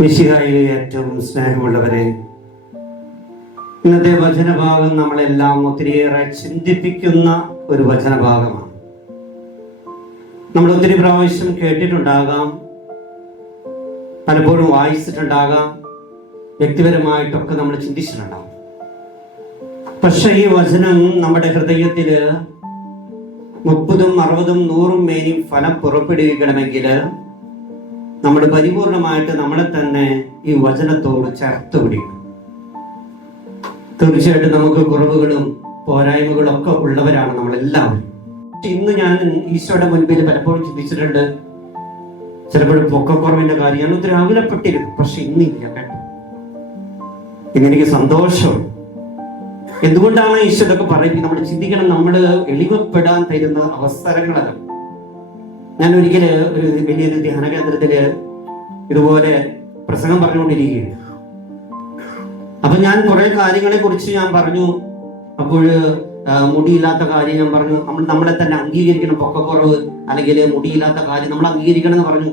മിശിഹായിലെ ഏറ്റവും സ്നേഹമുള്ളവരെ ഇന്നത്തെ വചനഭാഗം നമ്മളെല്ലാം ഒത്തിരിയേറെ ചിന്തിപ്പിക്കുന്ന ഒരു വചനഭാഗമാണ്. നമ്മൾ ഒത്തിരി പ്രാവശ്യം കേട്ടിട്ടുണ്ടാകാം പലപ്പോഴും വായിച്ചിട്ടുണ്ടാകാം വ്യക്തിപരമായിട്ടൊക്കെ നമ്മൾ ചിന്തിച്ചിട്ടുണ്ടാകും. പക്ഷെ ഈ വചനം നമ്മുടെ ഹൃദയത്തിൽ മുപ്പതും അറുപതും നൂറും മേനിയും ഫലം പുറപ്പെടുവിക്കണമെങ്കിൽ നമ്മൾ പരിപൂർണമായിട്ട് നമ്മളെ തന്നെ ഈ വചനത്തോട് ചേർത്ത് പിടിക്കണം. തീർച്ചയായിട്ടും നമുക്ക് കുറവുകളും പോരായ്മകളും ഒക്കെ ഉള്ളവരാണ് നമ്മളെല്ലാവരും. ഇന്ന് ഞാൻ ഈശോയുടെ മുൻപിൽ പലപ്പോഴും ചിന്തിച്ചിട്ടുണ്ട് ചിലപ്പോഴും പൊക്കക്കുറവിന്റെ കാര്യം. ഞാൻ ഒത്തിരി ആകുലപ്പെട്ടിരുന്നു പക്ഷെ ഇന്നില്ല കേട്ടോ. ഇന്ന് എനിക്ക് സന്തോഷം എന്തുകൊണ്ടാണ് ഈശോ ഇതൊക്കെ പറയുന്നത്? നമ്മൾ ചിന്തിക്കണം നമ്മൾ എളിമപ്പെടാൻ തരുന്ന അവസരങ്ങളല്ല. ഞാൻ ഒരിക്കൽ ഒരു വലിയൊരു ധ്യാന കേന്ദ്രത്തിൽ ഇതുപോലെ പ്രസംഗം പറഞ്ഞുകൊണ്ടിരിക്കുകയാണ്. അപ്പൊ ഞാൻ കുറെ കാര്യങ്ങളെ കുറിച്ച് ഞാൻ പറഞ്ഞു. അപ്പോൾ മുടിയില്ലാത്ത കാര്യം ഞാൻ പറഞ്ഞു. നമ്മൾ നമ്മളെ തന്നെ അംഗീകരിക്കണം പൊക്കക്കുറവ് അല്ലെങ്കിൽ മുടിയില്ലാത്ത കാര്യം നമ്മൾ അംഗീകരിക്കണം എന്ന് പറഞ്ഞു.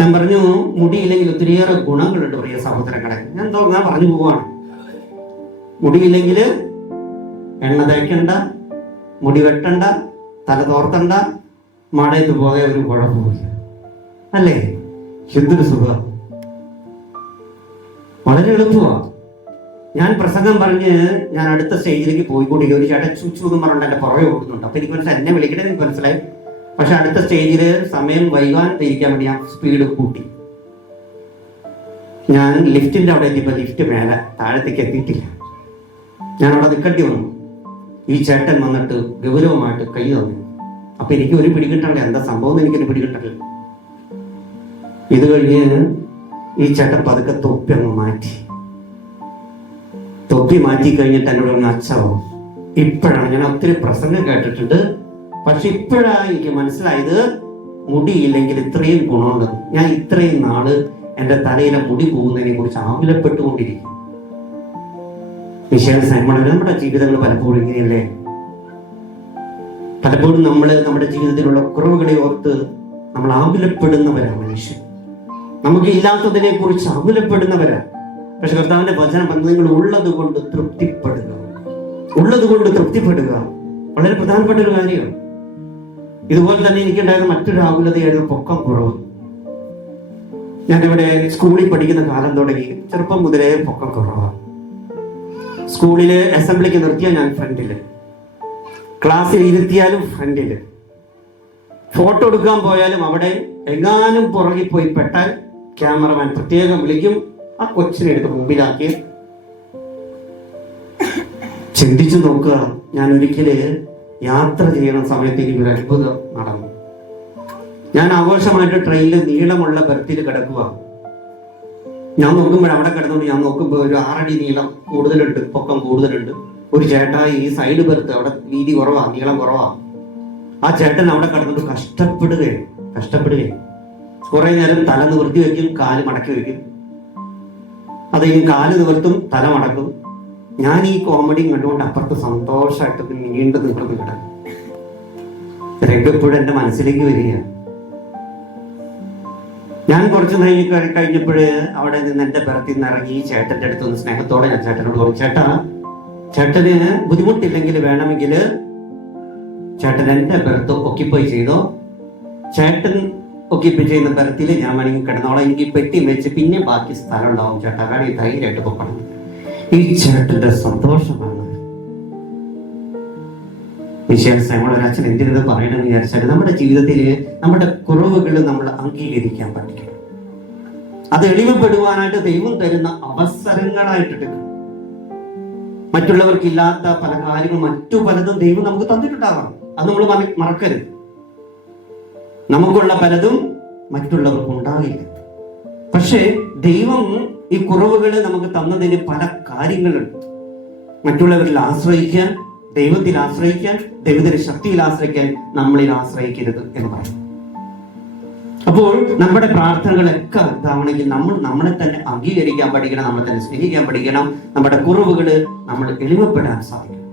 ഞാൻ പറഞ്ഞു മുടിയില്ലെങ്കിൽ ഒത്തിരിയേറെ ഗുണങ്ങളുണ്ട് പ്രിയ സഹോദരങ്ങളെ. ഞാൻ ഞാൻ പറഞ്ഞു പോവാണ് മുടിയില്ലെങ്കിൽ എണ്ണ തേക്കണ്ട മുടി വെട്ടണ്ട തല തോർത്തണ്ട മടയത്ത് പോയ ഒരു കുഴപ്പമില്ല അല്ലേ? എന്തൊരു സുഖം? വളരെ എളുപ്പമാണ് ഞാൻ പ്രസംഗം പറഞ്ഞ് ഞാൻ അടുത്ത സ്റ്റേജിലേക്ക് പോയിക്കൊണ്ടിരിക്കുക ഒരു ചേട്ടൻ ചുച്ചു എന്ന് പറഞ്ഞിട്ട് എന്റെ പുറകെ ഓടുന്നുണ്ട്. അപ്പൊ എനിക്ക് മനസ്സിലായി എന്നെ വിളിക്കട്ടെ എനിക്ക് മനസ്സിലായി. പക്ഷെ അടുത്ത സ്റ്റേജിൽ സമയം വൈകാൻ തിരിക്കാൻ വേണ്ടി ഞാൻ സ്പീഡ് കൂട്ടി. ഞാൻ ലിഫ്റ്റിന്റെ അവിടെ എത്തിയപ്പോ ലിഫ്റ്റ് മേലെ താഴത്തേക്ക് എത്തിയിട്ടില്ല. ഞാൻ അവിടെ നിൽക്കേണ്ടി വന്നു. ഈ ചേട്ടൻ വന്നിട്ട് ഗൗരവമായിട്ട് കൈ തന്നു. അപ്പൊ എനിക്ക് ഒരു പിടികിട്ടണ്ട. എന്താ സംഭവം എനിക്ക് എനിക്കൊരു പിടികിട്ടില്ല. ഇത് കഴിഞ്ഞ് ഈ ചേട്ടൻ പതുക്കെ തൊപ്പി അങ്ങ് മാറ്റി. തൊപ്പി മാറ്റി കഴിഞ്ഞിട്ട് എന്നോട് ഒന്ന് അച്ഛാവോ ഇപ്പോഴാണ് ഞാൻ ഒത്തിരി പ്രസംഗം കേട്ടിട്ടുണ്ട്. പക്ഷെ ഇപ്പോഴാണ് എനിക്ക് മനസ്സിലായത് മുടിയില്ലെങ്കിൽ ഇത്രയും ഗുണമുണ്ടെന്ന് ഞാൻ ഇത്രയും നാൾ എന്റെ തലയിലെ മുടി പോകുന്നതിനെ കുറിച്ച് ആകുലപ്പെട്ടുകൊണ്ടിരിക്കും വിശാൽ സൈമണ നമ്മുടെ ജീവിതങ്ങൾ പലപ്പോഴും ഇങ്ങനെയല്ലേ? പലപ്പോഴും നമ്മൾ നമ്മുടെ ജീവിതത്തിലുള്ള കുറവുകളെ ഓർത്ത് നമ്മൾ ആകുലപ്പെടുന്നവരാ മനുഷ്യൻ. നമുക്ക് ഇല്ലാത്തതിനെ കുറിച്ച് ആകുലപ്പെടുന്നവരാ പക്ഷെ കർത്താവിന്റെ വചനം ബന്ധങ്ങൾ ഉള്ളത് കൊണ്ട് തൃപ്തിപ്പെടുക. ഉള്ളത് കൊണ്ട് തൃപ്തിപ്പെടുക വളരെ പ്രധാനപ്പെട്ട ഒരു കാര്യമാണ്. ഇതുപോലെ തന്നെ എനിക്കുണ്ടായിരുന്ന മറ്റൊരു ആകുലതയായിരുന്നു പൊക്കം കുറവ്. ഞാനിവിടെ സ്കൂളിൽ പഠിക്കുന്ന കാലം തുടങ്ങി ചെറുപ്പം മുതലേ പൊക്കം കുറവാണ്. സ്കൂളിൽ അസംബ്ലിക്ക് നിർത്തിയാൽ ഞാൻ ഫ്രണ്ടിൽ. ക്ലാസ്സിൽ ഇരുത്തിയാലും ഫ്രണ്ടിൽ. ഫോട്ടോ എടുക്കാൻ പോയാലും അവിടെ എങ്ങാനും പുറകിൽ പോയി പെട്ടാൽ ക്യാമറമാൻ പ്രത്യേകം വിളിക്കും. ആ കൊച്ചിനെ എടുത്ത് മുമ്പിലാക്കി. ചിന്തിച്ചു നോക്കുക. ഞാൻ ഒരിക്കൽ യാത്ര ചെയ്യുന്ന സമയത്ത് എനിക്ക് ഒരു അത്ഭുതം നടന്നു. ഞാൻ ആഘോഷമായിട്ട് ട്രെയിനിൽ നീളമുള്ള ബർത്തിൽ കിടക്കുക ഞാൻ നോക്കുമ്പോൾ അവിടെ കിടന്നുകൊണ്ട് ഞാൻ നോക്കുമ്പോൾ ഒരു ആറടി നീളം കൂടുതലുണ്ട് പൊക്കം കൂടുതലുണ്ട്. ഒരു ചേട്ടാ ഈ സൈഡ് ബെർത്ത് അവിടെ വീതി കുറവാ നീളം കുറവാ. ആ ചേട്ടൻ അവിടെ കിടന്നിട്ട് കഷ്ടപ്പെടുകയാണ് കഷ്ടപ്പെടുകയാണ്. കുറെ നേരം തല നിവർത്തി വെക്കും കാൽ മടക്കി വെക്കും ഈ കാൽ നിവർത്തും തല മടക്കും. ഞാൻ ഈ കോമഡി കണ്ടുകൊണ്ട് അപ്പുറത്ത് സന്തോഷമായിട്ട് നീണ്ടു നിൽക്കുന്നു കിടക്കും രംഗപ്പോഴും എന്റെ മനസ്സിലേക്ക് വരികയാണ്. ഞാൻ കുറച്ച് നേരം കഴിഞ്ഞപ്പോഴ് അവിടെ നിന്ന് എന്റെ പിറത്തിൽ നിന്ന് ഇറങ്ങി ചേട്ടന്റെ അടുത്ത് നിന്ന് സ്നേഹത്തോടെ ഞാൻ ചേട്ടനോട് പറഞ്ഞു ചേട്ടാ ചേട്ടന് ബുദ്ധിമുട്ടില്ലെങ്കിൽ വേണമെങ്കിൽ ചേട്ടൻ എന്റെ പിറത്ത് ഒക്കിപ്പോയി ചെയ്തോ? ചേട്ടൻ ഒക്കിപ്പോയി ചെയ്യുന്ന പിറത്തിൽ ഞാൻ വേണമെങ്കിൽ കിടന്നോളാം. എനിക്ക് പെട്ടി വെച്ച് പിന്നെ ബാക്കി സ്ഥലം ഉണ്ടാവും ചേട്ടാ വേണമെങ്കിൽ ധൈര്യമായിട്ട് പോകണം ഈ ചേട്ടന്റെ സന്തോഷമാണ്. അച്ഛൻ എന്തിനത് പറയണമെന്ന് വിചാരിച്ചാൽ നമ്മുടെ ജീവിതത്തിൽ നമ്മുടെ കുറവുകൾ നമ്മൾ അംഗീകരിക്കാൻ പഠിക്കണം. അത് എളിമപ്പെടുവാനായിട്ട് ദൈവം തരുന്ന അവസരങ്ങളായിട്ട് എടുക്കണം മറ്റുള്ളവർക്കില്ലാത്ത പല കാര്യങ്ങളും മറ്റു പലതും ദൈവം നമുക്ക് തന്നിട്ടുണ്ടാവാം അത് നമ്മൾ മറക്കരുത്. നമുക്കുള്ള പലതും മറ്റുള്ളവർക്ക് ഉണ്ടാകില്ല. പക്ഷേ ദൈവം ഈ കുറവുകൾ നമുക്ക് തന്നതിന് പല കാര്യങ്ങളുണ്ട്. മറ്റുള്ളവരിൽ ആശ്രയിക്കാൻ ദൈവത്തിൽ ആശ്രയിക്കാൻ ദൈവത്തിന്റെ ശക്തിയിൽ ആശ്രയിക്കാൻ നമ്മളിൽ ആശ്രയിക്കരുത് എന്ന് പറയും. അപ്പോൾ നമ്മുടെ പ്രാർത്ഥനകളൊക്കെ ഇതാവണമെങ്കിൽ നമ്മൾ നമ്മളെ തന്നെ അംഗീകരിക്കാൻ പഠിക്കണം നമ്മളെ തന്നെ സ്നേഹിക്കാൻ പഠിക്കണം നമ്മുടെ കുറവുകൾ നമ്മൾ എളിമപ്പെടാൻ സാധിക്കണം.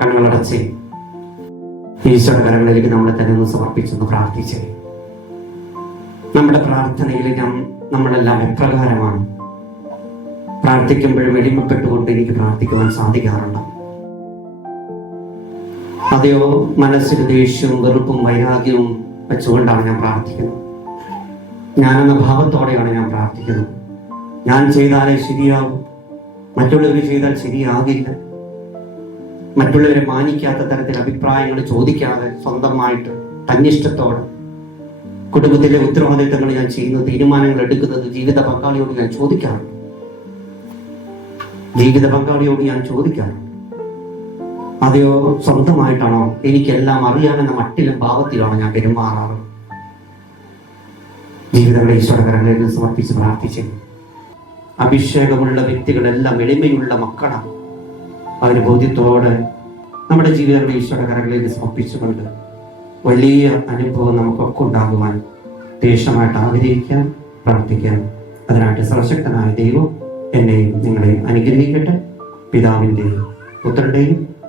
കണ്ണുകളടച്ച് ഈശ്വര കരങ്ങളിലേക്ക് നമ്മളെ തന്നെ ഒന്ന് സമർപ്പിച്ചൊന്ന് പ്രാർത്ഥിച്ചേ. നമ്മുടെ പ്രാർത്ഥനയിൽ നമ്മളെല്ലാം എപ്രകാരമാണ് പ്രാർത്ഥിക്കുമ്പോഴും എളിമപ്പെട്ടുകൊണ്ട് എനിക്ക് പ്രാർത്ഥിക്കുവാൻ സാധിക്കാറുണ്ട്. അതെയോ മനസ്സിൽ ദേഷ്യവും വെറുപ്പും വൈരാഗ്യവും വെച്ചുകൊണ്ടാണ് ഞാൻ പ്രാർത്ഥിക്കുന്നത്. എന്ന ഭാവത്തോടെയാണ് ഞാൻ പ്രാർത്ഥിക്കുന്നത്. ഞാൻ ചെയ്താലേ ശരിയാകും മറ്റുള്ളവർ ചെയ്താൽ ശരിയാകില്ല. മറ്റുള്ളവരെ മാനിക്കാത്ത തരത്തിൽ അഭിപ്രായങ്ങൾ ചോദിക്കാതെ സ്വന്തമായിട്ട് തന്നിഷ്ടത്തോടെ കുടുംബത്തിലെ ഉത്തരവാദിത്തങ്ങൾ ഞാൻ ചെയ്യുന്ന തീരുമാനങ്ങൾ എടുക്കുന്നത് ജീവിത പങ്കാളിയോട് ഞാൻ ചോദിക്കാറുണ്ട്. ജീവിത പങ്കാളിയോട് ഞാൻ ചോദിക്കാറുണ്ട്. അതെയോ സ്വന്തമായിട്ടാണോ എനിക്കെല്ലാം അറിയാമെന്ന മട്ടിലും ഭാവത്തിലാണോ ഞാൻ പെരുമാറാറ്? ജീവിതങ്ങളെ ഈശ്വരകരങ്ങളിൽ നിന്ന് സമർപ്പിച്ച് പ്രാർത്ഥിച്ചു അഭിഷേകമുള്ള വ്യക്തികളെല്ലാം എളിമയുള്ള മക്കളാണ്. അതിന് ബോധ്യത്തോടെ നമ്മുടെ ജീവിതങ്ങളെ ഈശ്വരകരങ്ങളിലേക്ക് സമർപ്പിച്ചുകൊണ്ട് വലിയ അനുഭവം നമുക്കൊക്കെ ഉണ്ടാകുവാൻ ദേഷ്യമായിട്ട് ആഗ്രഹിക്കാൻ പ്രാർത്ഥിക്കാൻ അതിനായിട്ട് സർവശക്തനായ ദൈവം എന്നെയും നിങ്ങളെയും അനുഗ്രഹിക്കട്ടെ. പിതാവിന്റെയും പുത്രന്റെയും